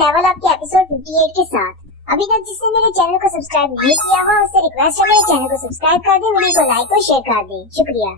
Level up के episode 58 के साथ। अभी तक जिसने मेरे चैनल को सब्सक्राइब नहीं किया हुआ उससे रिक्वेस्ट है मेरे चैनल को सब्सक्राइब कर दे, वीडियो को लाइक और शेयर कर दे, शुक्रिया।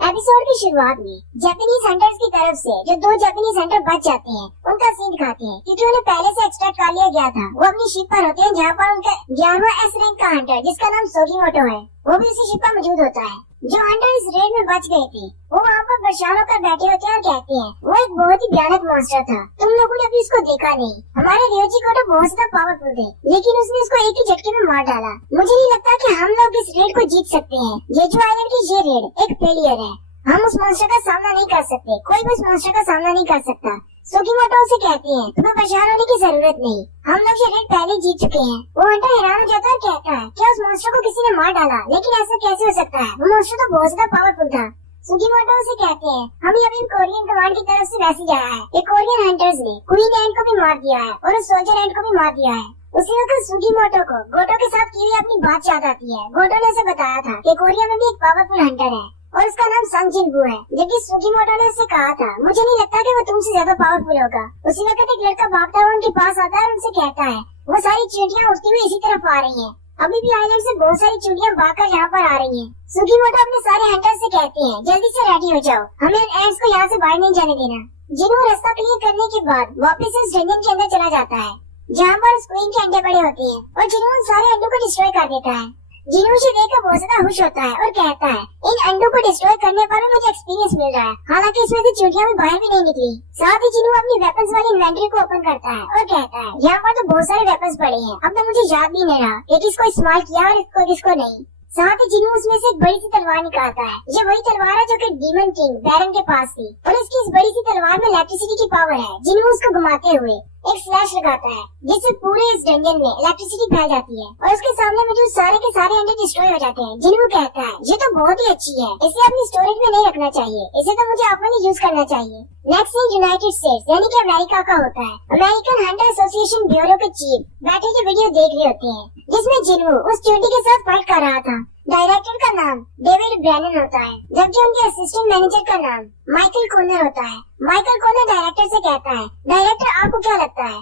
एपिसोड की शुरुआत में जापानीज हंटर्स की तरफ से जो 2 जापानीज हंटर बच जाते हैं उनका सीन दिखाते हैं, क्योंकि उन्हें पहले से एक्सट्रैक्ट कर लिया गया था। वो अपनी शिप पर होते हैं जहाँ पर उनका 11वां एस रैंक का हंटर जिसका नाम सोगीमोटो है वो भी उसी शिप पर मौजूद होता है। जो हंटर इस रेड में बच गए थे वो वहाँ पर परेशान होकर बैठे होते हैं और कहते हैं वो एक बहुत ही भयानक मॉन्स्टर था, तुम लोगों ने अभी उसको देखा नहीं। हमारे रियोजी कोटो बहुत ज्यादा पावरफुल थे लेकिन उसने उसको एक ही झटके में मार डाला। मुझे नहीं लगता कि हम लोग इस रेड को जीत सकते हैं। जेजू आइलैंड की ये रेड एक फेलियर है, हम उस मॉन्स्टर का सामना नहीं कर सकते, कोई भी उस मॉन्स्टर का सामना नहीं कर सकता। सोगीमोटो से कहते हैं तुम्हें परेशान होने की जरूरत नहीं, हम लोग ये रेड पहले जीत चुके हैं। वो हंटर हैरान हो जाता है और कहता है क्या उस मॉन्स्टर को किसी ने मार डाला, लेकिन ऐसा कैसे हो सकता है, वो मॉन्स्टर तो बहुत ज्यादा पावरफुल था। सोगीमोटो से कहते हैं हम अभी कोरियन कमांड की तरफ से मैसेज आया है, ये कोरियन हंटर्स ने क्वीन एंड को भी मार दिया है और उस सोल्जर एंड को भी मार दिया है। उसी वक्त सुगीमोटो को गोटो के साथ की हुई अपनी बात याद आती है। गोटो ने उसे बताया था कि कोरिया में भी एक पावरफुल हंटर है और उसका नाम संग जिनवू है, जबकि सुगीमोटो ने उससे कहा था मुझे नहीं लगता कि वो तुमसे ज्यादा पावरफुल होगा। उसी वक्त एक लड़का भागता हुआ उनके पास आता है और उनसे कहता है वो सारी चींटियां उड़ती हुई इसी तरफ आ रही हैं। अभी भी आइलैंड से बहुत सारी चींटियां भागकर यहाँ पर आ रही हैं। सुगीमोटो अपने सारे हंटर्स से कहते हैं जल्दी से रेडी हो जाओ, हमें एंड्स को यहाँ से बाहर नहीं जाने देना। जिनवू रास्ता क्लियर करने के बाद वापस उस डंजन के अंदर चला जाता है जहाँ पर उस क्वीन के अंडे पड़े होते हैं और जिनवू उन सारे अंडों को डिस्ट्रॉय कर देता है। जिनवू से देखकर बहुत ज्यादा खुश होता है और कहता है इन अंडों को डिस्ट्रॉय करने पर मुझे एक्सपीरियंस मिल रहा है, हालांकि इसमें से चींटियां भी बाहर भी नहीं निकली। साथ ही जिनवू अपनी वेपन्स वाली इन्वेंटरी को ओपन करता है और कहता है यहाँ पर तो बहुत सारे वेपन्स पड़े हैं, अब तो मुझे याद भी नहीं रहा कि किसको इस्तेमाल किया और किसको नहीं। साथ ही जिनवू उसमें से एक बड़ी सी तलवार निकालता है, ये वही तलवार है जो कि डीमन किंग बैरन के पास थी और इसकी इस बड़ी सी तलवार में इलेक्ट्रिसिटी की पावर है। जिनवू उसको घुमाते हुए एक स्लैश लगाता है जिससे पूरे इस डंजन में इलेक्ट्रिसिटी फैल जाती है और उसके सामने मौजूद सारे के सारे अंडे डिस्ट्रॉय हो जाते हैं। जिनवू कहता है ये तो बहुत ही अच्छी है, इसे अपनी स्टोरेज में नहीं रखना चाहिए, इसे तो मुझे अपने यूज करना चाहिए। नेक्स्ट सीन यूनाइटेड स्टेट्स यानी कि अमेरिका का होता है। अमेरिकन हंटर एसोसिएशन ब्यूरो के चीफ बैठे जो वीडियो देख रहे होते हैं जिसमें जिनवू उस चींटी के साथ फाइट कर रहा था। डायरेक्टर का नाम डेविड ब्रैनन होता है जबकि उनके असिस्टेंट मैनेजर का नाम माइकल कॉर्नर होता है। माइकल कॉर्नर डायरेक्टर से कहता है डायरेक्टर आपको क्या लगता है?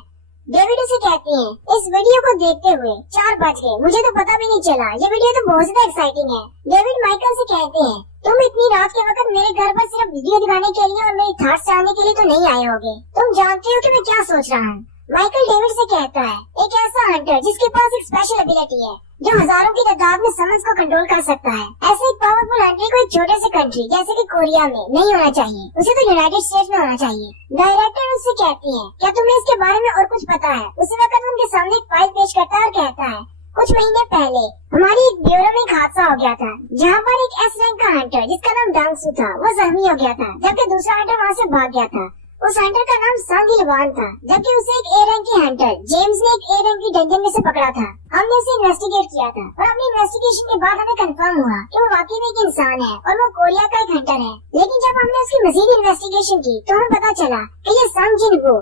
डेविड उसे कहते हैं इस वीडियो को देखते हुए 4 बज गए, मुझे तो पता भी नहीं चला, ये वीडियो तो बहुत ज्यादा एक्साइटिंग है। डेविड माइकल से कहते हैं तुम इतनी रात के वक्त मेरे घर पर सिर्फ वीडियो दिखाने के लिए और मेरी थॉट्स जानने के लिए तो नहीं आए होगे, तुम जानते हो कि मैं क्या सोच रहा हूँ। माइकल डेविड से कहता है एक ऐसा हंटर जिसके पास एक स्पेशल एबिलिटी है जो हजारों की तादाद में समझ को कंट्रोल कर सकता है, ऐसे एक पावरफुल हंटर को एक छोटे से कंट्री जैसे कि कोरिया में नहीं होना चाहिए, उसे तो यूनाइटेड स्टेट्स में होना चाहिए। डायरेक्टर उससे कहती है क्या तुम्हें इसके बारे में और कुछ पता है? उसी वक्त उनके सामने एक फाइल पेश करता है और कहता है कुछ महीने पहले हमारी एक ब्यूरो में एक हादसा हो गया था जहाँ पर एक एस रैंक का हंटर जिसका नाम डांगसू था वो जख्मी हो गया था, जबकि दूसरा हंटर वहाँ से भाग गया था। उस हंटर का नाम सांगिलवान था, जबकि उसे एक ए रैंक की हंटर जेम्स ने एक ए रैंक की डंजन में से पकड़ा था। हमने उसे इन्वेस्टिगेट किया था और अपनी इन्वेस्टिगेशन के बाद हमें कंफर्म हुआ कि वो वाकई में एक इंसान है और वो कोरिया का एक हंटर है। लेकिन जब हमने उसकी मजीद इन्वेस्टिगेशन की तो हमें पता चला कि ये संग जिनवू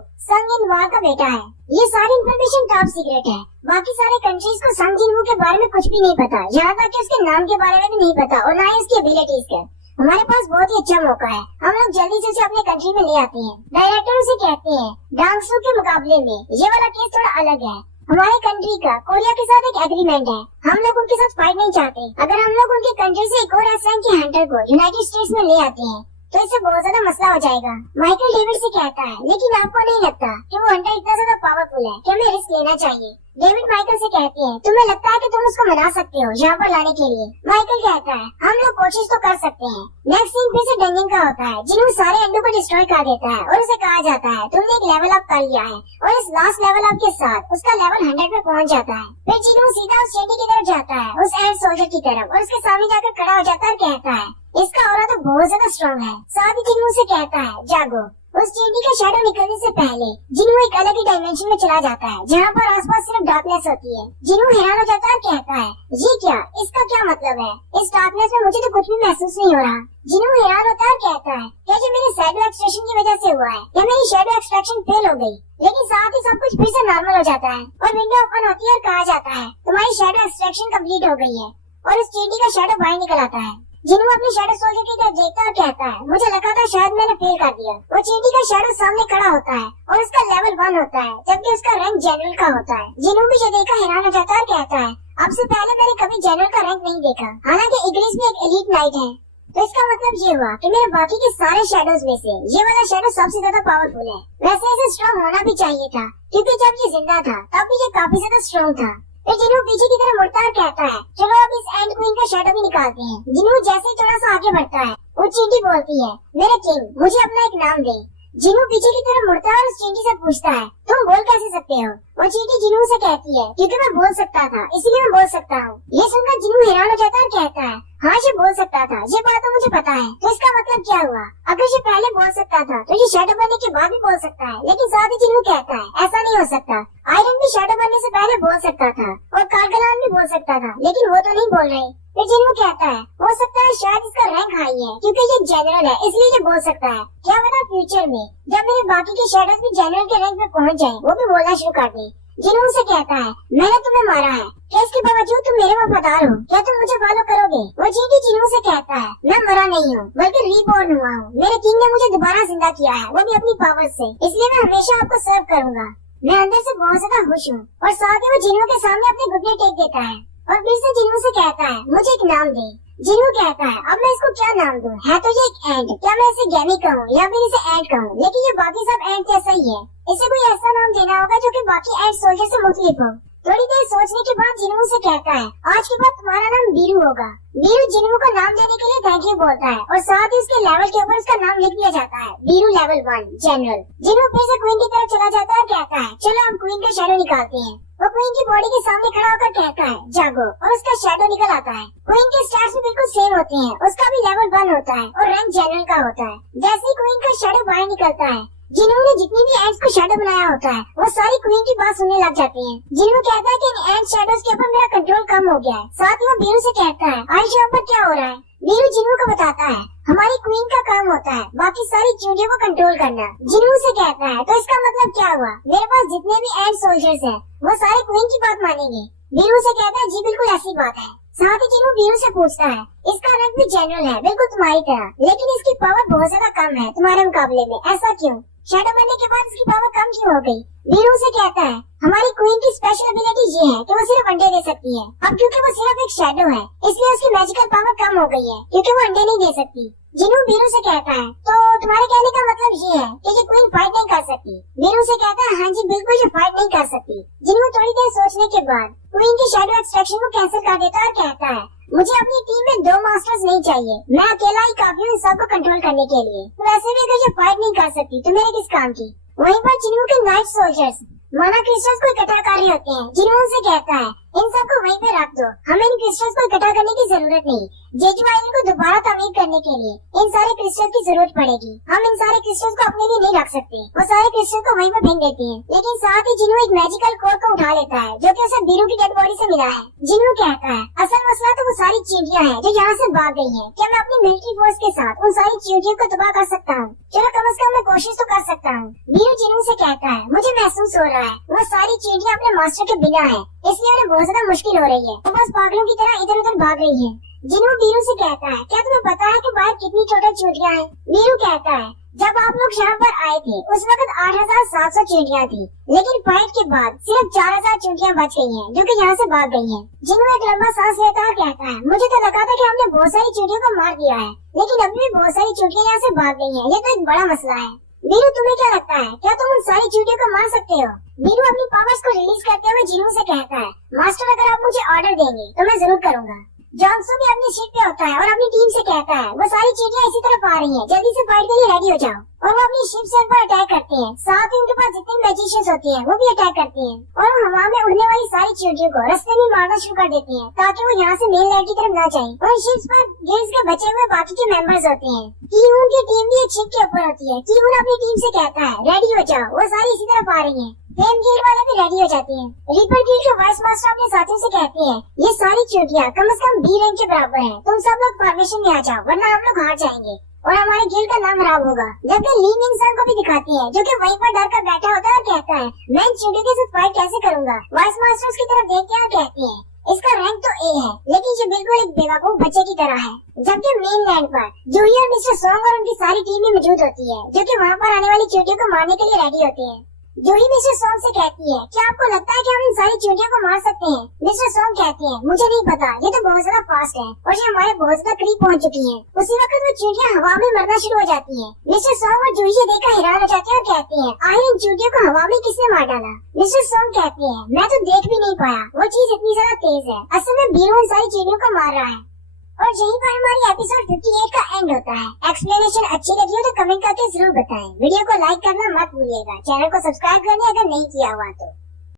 का बेटा है। ये सारी इन्फॉर्मेशन टॉप सीक्रेट है, बाकी सारे कंट्रीज को संग जिनवू के बारे में कुछ भी नहीं पता, यहाँ तक कि उसके नाम के बारे में भी नहीं पता और न ही उसकी एबिलिटीज का। हमारे पास बहुत ही अच्छा मौका है, हम लोग जल्दी से उसे अपने कंट्री में ले आते हैं। डायरेक्टर उसे कहते हैं डांगसू के मुकाबले में ये वाला केस थोड़ा अलग है, हमारे कंट्री का कोरिया के साथ एक एग्रीमेंट है, हम लोग उनके साथ फाइट नहीं चाहते। अगर हम लोग उनके कंट्री से एक और एस रैंक के हंटर को यूनाइटेड स्टेट्स में ले आते हैं तो इससे बहुत ज्यादा मसला हो जाएगा। माइकल डेविड से कहता है लेकिन आपको नहीं लगता कि वो हंटर इतना ज्यादा पावरफुल है कि हमें रिस्क लेना चाहिए? डेविड माइकल से कहते हैं तुम्हें लगता है कि तुम उसको मना सकते हो यहाँ पर लाने के लिए? माइकल कहता है हम लोग कोशिश तो कर सकते हैं। नेक्स्ट सीन फिर से डंजन का होता है, जिन्होंने सारे अंडों को डिस्ट्रॉय कर देता है और उसे कहा जाता है तुमने एक लेवल अप कर लिया है और इस लास्ट लेवल अप के साथ उसका लेवल 100 पे पहुँच जाता है। फिर जिन्हों सीधा उस चेंटी की तरफ जाता है, उस एंड सोल्जर की तरफ, और उसके सामने जाकर खड़ा हो जाता है और कहता है इसका ऑरा तो बहुत ज्यादा स्ट्रॉन्ग है। साथ ही जिन्हों से कहता है जागो। उस चींटी का शैडो निकलने से पहले जिन्हों एक अलग ही डायमेंशन में चला जाता है जहाँ पर आसपास सिर्फ डार्कनेस होती है। जिन्हों हैरान हो जाता है और कहता है ये क्या, इसका क्या मतलब है? इस डार्कनेस में मुझे तो कुछ भी महसूस नहीं हो रहा। जिन्हों हैरान होता है और कहता है क्या जो मेरे शैडो एक्सट्रैक्शन की वजह से हुआ है या मेरी शैडो एक्सट्रैक्शन फेल हो गई? लेकिन साथ ही सब कुछ फिर से नॉर्मल हो जाता है और विंडो ओपन होती है और कहा जाता है तुम्हारी शैडो एक्सट्रैक्शन कंप्लीट हो गई है और उस चींटी का शैडो बाहर निकल आता है। जिन्हों अपने शैडो सोल्जर की तरफ देखता और कहता है, मुझे लगा था शायद मैंने फेल कर दिया। वो चींटी का शैडो सामने खड़ा होता है और उसका लेवल 1 होता है, जबकि उसका रैंक जनरल का होता है। जिन्हों भी ये देखा हैरान हो जाता है और कहता है, अब से पहले मैंने कभी जनरल का रैंक नहीं देखा। हालांकि इग्रिस भी एक एलीट नाइट है, तो इसका मतलब ये हुआ कि मेरे बाकी के सारे शैडोज में से ये वाला शैडो सबसे ज्यादा पावरफुल है। वैसे इसे स्ट्रॉन्ग होना भी चाहिए था, क्योंकि जब ये जिंदा था तब भी ये काफी ज्यादा स्ट्रॉन्ग था। फिर जिन्हों पीछे की तरफ मुड़ता है कहता है, चलो अब इस एंड क्वीन का शैडो भी निकालते हैं। जिन्हों जैसे ही थोड़ा सा आगे बढ़ता है, वो चींटी बोलती है, मेरे किंग मुझे अपना एक नाम दे। जिन्हों पीछे की तरफ मुड़ता है और उस चींटी से पूछता है, तुम बोल कैसे सकते हो? वो चींटी जिन्हों से कहती है, क्योंकि मैं बोल सकता था इसलिए मैं बोल सकता हूँ। ये सुनकर जिन्हों हैरान हो जाता है और कहता है, हाँ ये बोल सकता था, ये बात तो मुझे पता है। तो इसका मतलब क्या हुआ? अगर ये पहले बोल सकता था तो ये शैडो बनने के बाद भी बोल सकता है। लेकिन साथ ही जिन्हों कहता है, ऐसा नहीं हो सकता। आयरन भी शैडो बनने से पहले बोल सकता था और कारगलान भी बोल सकता था, लेकिन वो तो नहीं बोल रहे। फिर जिन्हों कहता है, हो सकता है शायद इसका रैंक हाई है, क्योंकि ये जनरल है इसलिए ये बोल सकता है। क्या पता फ्यूचर में जब मेरे बाकी के शैडोज भी जनरल के रैंक में पहुंच जाए, वो भी बोलना शुरू कर दे। जिन्हों से कहता है, मैंने तुम्हें मारा है, क्या इसके बावजूद तुम मेरे वफादार हो? क्या तुम मुझे फॉलो करोगे? वो चींटी जिन्हों से कहता है, मैं मरा नहीं हूँ बल्कि रीबॉर्न हुआ हूँ। मेरे किंग ने मुझे दोबारा जिंदा किया है, वो भी अपनी पावर से, इसलिए मैं हमेशा आपको सर्व करूंगा। मैं अंदर से बहुत ज्यादा खुश हूँ। और साथ ही वो जिन्हों के सामने अपने घुटने टेक देता है और फिर से जिन्हों से कहता है, मुझे एक नाम दे। जिन्हों कहता है, अब मैं इसको क्या नाम दूं? है तो ये एक एंड, क्या मैं इसे गैमी कहूँ या फिर इसे एंड कहूँ? लेकिन ये बाकी सब एंड जैसा ही है। इसे कोई ऐसा नाम देना होगा जो कि बाकी एंड सोल्जर से मुख्तलिफ हो। थोड़ी देर सोचने के बाद जिन्हों से कहता है, आज के बाद तुम्हारा नाम बीरू होगा। बीरू जिन्हों को नाम देने के लिए थैंक यू बोलता है और साथ ही उसके लेवल के ऊपर उसका नाम लिख दिया जाता है, बीरू लेवल 1 जनरल। जिन्हों फिर से क्वीन की तरफ चला जाता है और कहता है, चलो हम क्वीन का शैडो निकालते हैं। वो क्वीन की बॉडी के सामने खड़ा होकर कहता है, जागो, और उसका शैडो निकल आता है। क्वीन के स्टैट्स भी बिल्कुल सेम होते हैं, उसका भी लेवल 1 होता है और रैंक जनरल का होता है। जैसे ही क्वीन का शैडो बाहर निकलता है, जिन्होंने जितनी भी एंड्स को शैडो बनाया होता है, वो सारी क्वीन की बात सुनने लग जाती हैं। जिन्हों कहता है कि इन एंड शैडोज के ऊपर मेरा कंट्रोल कम हो गया है। साथ ही वो बीरू से कहता है, आज यहाँ पर क्या हो रहा है? बीरू जिन्हों को बताता है, हमारी क्वीन का काम होता है बाकी सारी चींटियों को कंट्रोल करना। जिन्हों से कहता है, तो इसका मतलब क्या हुआ? मेरे पास जितने भी एंड सोल्जर्स हैं, वो सारे क्वीन की बात मानेंगे। बीरू से कहता है, जी बिल्कुल ऐसी बात है। साथ ही जिन्हों बीरू से पूछता है, इसका रैंक भी जनरल है बिल्कुल तुम्हारी तरह, लेकिन इसकी पावर बहुत ज्यादा कम है तुम्हारे मुकाबले में, ऐसा क्यों? शैडो बनने के बाद इसकी पावर कम क्यों हो गई? बीरू से कहता है, हमारी क्वीन की स्पेशल एबिलिटी ये है कि वो सिर्फ अंडे दे सकती है। अब क्योंकि वो सिर्फ एक शैडो है, इसलिए उसकी मैजिकल पावर कम हो गई है, क्योंकि वो अंडे नहीं दे सकती। जिन्हों बीरू से कहता है, तो तुम्हारे कहने का मतलब ये है कि ये क्वीन फाइट नहीं कर सकती? बीरू से कहता है, हाँ जी बिल्कुल ये फाइट नहीं कर सकती। जिन्हों थोड़ी देर सोचने के बाद क्वीन की शैडो एक्सट्रैक्शन को कैंसिल कर देता है और कहता है, मुझे अपनी टीम में 2 मास्टर्स नहीं चाहिए, मैं अकेला ही काफी हूँ सबको कंट्रोल करने के लिए। तो वैसे भी अगर ये फाइट नहीं कर सकती तो मेरे किस काम की? वहीं पर जिन्हों के नाइट सोल्जर्स माना क्रिस्टल्स को इकट्ठा कर रहे होते हैं। जिन्हों से कहता है, इन सबको वहीं पे रख दो, हमें इन क्रिस्टल्स को इकट्ठा करने की जरूरत नहीं। जेजू आइलैंड को दोबारा तामीर करने के लिए इन सारे क्रिस्टल की जरूरत पड़ेगी। हम इन सारे क्रिस्टल्स को अपने लिए नहीं रख सकते। वो सारे क्रिस्टल को वहीं पर फेंक देते हैं, लेकिन साथ ही जिन्हों एक मैजिकल कोर को उठा लेता है जो कि उसे बीरू की डेड बॉडी से मिला है। जिन्हों कहता है, असल मसला तो वो सारी चींटियां हैं जो यहाँ से भाग गई हैं। क्या मैं अपनी मिलिट्री फोर्स के साथ उन सारी चींटियों को तबाह कर सकता हूँ? चलो कम से कम मैं कोशिश तो कर सकता हूँ। बीरू जिन्हों से कहता है, मुझे महसूस हो रहा है वो सारी चींटियां अपने मास्टर के बिना है, इसलिए उन्हें बहुत ज्यादा मुश्किल हो रही है। वो बस पागलों की तरह इधर उधर भाग रही है। जिन्हों बीरू से कहता है, क्या तुम्हें पता है कि बाहर कितनी छोटी चींटियां हैं? बीरू कहता है, जब आप लोग यहाँ पर आए थे उस वक्त 8,700 चींटियां थी, लेकिन फाइट के बाद सिर्फ 4,000 चींटियां बच गई हैं जो कि यहाँ से भाग गई हैं। जिन्हों एक लंबा सांस लेता है कहता है, मुझे तो लगा था कि हमने बहुत सारी चींटियों को मार दिया है, लेकिन अभी भी बहुत सारी चींटियां यहाँ से भाग गई हैं। ये तो एक बड़ा मसला है। बीरू तुम्हें क्या लगता है, क्या तुम उन सारी चींटियों को मार सकते हो? बीरू अपनी पावर्स को रिलीज करते हुए जिन्हों से कहता है, मास्टर अगर आप मुझे ऑर्डर देंगे तो मैं जरूर करूँगा। जॉनसो भी अपनी शिप पे होता है और अपनी टीम से कहता है, वो सारी चींटियां इसी तरफ आ रही हैं, जल्दी से फाइट के लिए रेडी हो जाओ। और वो अपनी शिप से उन पर अटैक करते हैं। साथ ही उनके पास जितने मैजिशियंस होते हैं वो भी अटैक करते हैं और वो हवा में उड़ने वाली सारी चींटियों को रास्ते में मारना शुरू कर देते हैं ताकि वो यहाँ से मेन लैंड की तरफ ना जाए। और शिप्स पर गिल्ड्स के बचे हुए बाकी के मेंबर्स होते हैं। कीहून की टीम भी एक शिप के ऊपर होती है। कीहून अपनी टीम से कहता है, रेडी हो जाओ, वो सारी इसी तरफ आ रही है। फ्लेम गिल्ड वाले भी रेडी हो जाते हैं। रीपर गिल्ड के वाइस मास्टर अपने साथियों से कहते हैं, ये सारी चींटियां कम से कम बी रैंक के बराबर हैं, तुम सब लोग फॉर्मेशन में आ जाओ वरना हम लोग हार जाएंगे और हमारे गिल्ड का नाम खराब होगा। जबकि ली मिंग को भी दिखाती है जो कि वहीं पर डर कर बैठा होता है और कहता है, मैं इन चींटियों के साथ फाइट कैसे करूंगा? वाइस मास्टर उसकी तरफ देखते हैं और कहते हैं, इसका रैंक तो ए है, लेकिन ये बिल्कुल एक बेवकूफ बच्चे की तरह है। जबकि मेनलैंड पर जूही और मिस्टर सॉन्ग और उनकी सारी टीम भी मौजूद होती है, जो कि वहाँ पर आने वाली चींटियों को मारने के लिए रेडी होती है। जूही मिस्टर सॉन्ग से कहती है, क्या आपको लगता है कि हम इन सारी चींटियों को मार सकते हैं? मिस्टर सॉन्ग कहती है, मुझे नहीं पता, ये तो बहुत ज्यादा फास्ट है और ये हमारे बहुत ज्यादा करीब पहुँच चुकी है। उसी वक्त वो चींटियां हवा में मरना शुरू हो जाती है। मिस्टर सॉन्ग और जूही ये देखकर हैरान हो जाते हैं और कहती है, आखिर इन चींटियों को हवा में किसने मार डाला? मिस्टर सॉन्ग कहती है, मैं तो देख भी नहीं पाया, वो चीज इतनी ज्यादा तेज है। असल में बीरू इन सारी चींटियों को मार रहा है। और यहीं पर हमारी एपिसोड 58 का एंड होता है। एक्सप्लेनेशन अच्छी लगी हो तो कमेंट करके जरूर बताएं। वीडियो को लाइक करना मत भूलिएगा। चैनल को सब्सक्राइब करना अगर नहीं किया हुआ तो।